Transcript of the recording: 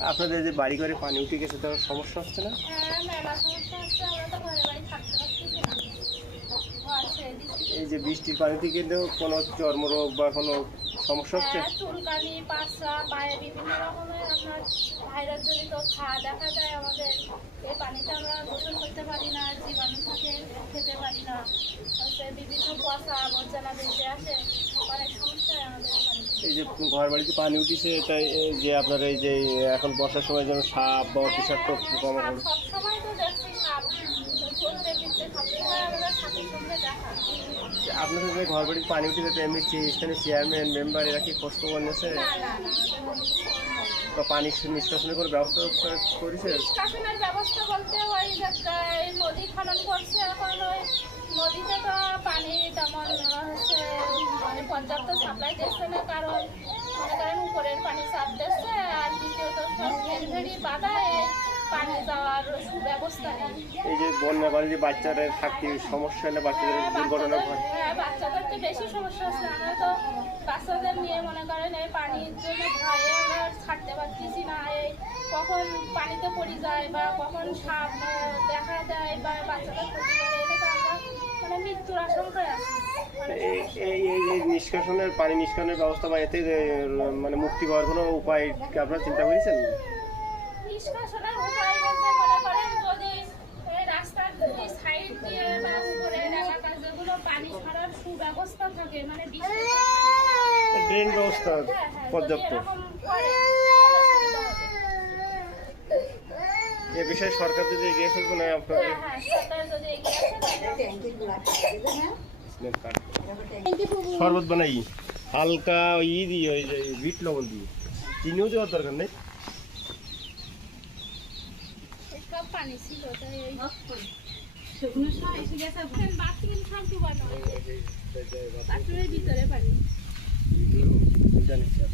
আপনাদের যে বাড়ি ঘরে পানি উঠে গেছে তার সমস্যা হচ্ছে না? হ্যাঁ এই যে বৃষ্টির পানিতে কিন্তু কোনো চর্মরোগ বা কোনো সমস্যা হচ্ছে? হ্যাঁ চুলকানি পাঁচা পায়ে বিভিন্ন রকমের আপনার ভাইরাস জনিত দেখা যায় আমাদের। এই পানিতে আমরা গোসল করতে পারি না জীবাণু থাকে খেতে পারি না। হচ্ছে বিভিন্ন পচা আবর্জনা বেঁচে আসে। অনেক সমস্যা আমাদের এই যে ঘর বাড়িতে পানি উঠেছে তাই যে আপনার এই যে এখন বর্ষার সময় যেন সাপ বা বিষাক্ত তো সঙ্গে দেখা আপনাদের যে ঘর বাড়িতে পানি উঠেছে তো এমনি স্থানীয় চেয়ারম্যান মেম্বার এরা কি খোঁজ খবর নিয়েছে? কোনো। বা পানি নিষ্কাশনের করে ব্যবস্থা করে- করেছে? নিষ্কাশনের ব্যবস্থা বলতে ওই নদী খনন করছে এখন ওই নদীতে তো পানি তেমন হচ্ছে। পর্যাপ্ত সাপ্লাই দিচ্ছে না কারণ মনে করেন উপরের পানি চাপ দিচ্ছে আর দ্বিতীয়ত সব ভেড়ি বাধা পানি যাওয়ার সুব্যবস্থা নেই। এই যে বন্যা পানি যে বাচ্চারা থাকতে সমস্যা বাচ্চাদের হ্যাঁ, দুর্ঘটনা বাচ্চাদের হ্যাঁ, বাচ্চাদের তো বেশি সমস্যা হচ্ছে। আমরা তো বাচ্চাদের নিয়ে মনে করেন এই পানির জন্য ভয়ে আমরা ছাড়তে পারতেছি না। এই কখন পানিতে পড়ে যায় বা কখন সাপ দেখা দেয় বা বাচ্চাদের ক্ষতি করে এটা তো আমরা মানে মৃত্যুর আশঙ্কায় আছি। এই এই নিষ্কাশনের পানি নিষ্কাশনের ব্যবস্থা বা এতে মানে মুক্তি পাওয়ার কোনো উপায় আপনারা চিন্তা করেছেন নিষ্কাশনের উপায় বলতে মনে করেন যদি রাস্তার দুই সাইড দিয়ে বা উপরের এলাকা যেগুলো পানি ছাড়ার সুব্যবস্থা থাকে মানে ড্রেন ব্যবস্থা হ্যাঁ, হ্যাঁ, পর্যাপ্ত। এ বিষয়ে সরকার যদি এগিয়ে আসে কোনো আপনাদের হ্যাঁ, সরকার যদি এগিয়ে আসে তাহলে শরবত বানাই হালকা ই দিয়ে ওই যে বিট লবণ দিয়ে চিনিও দেওয়ার দরকার নেই এক কাপ পানি ছিল তাই এই বাথরুম শ্যাম্পু বানাও বাথরুমের ভিতরে পানি জানি স্যার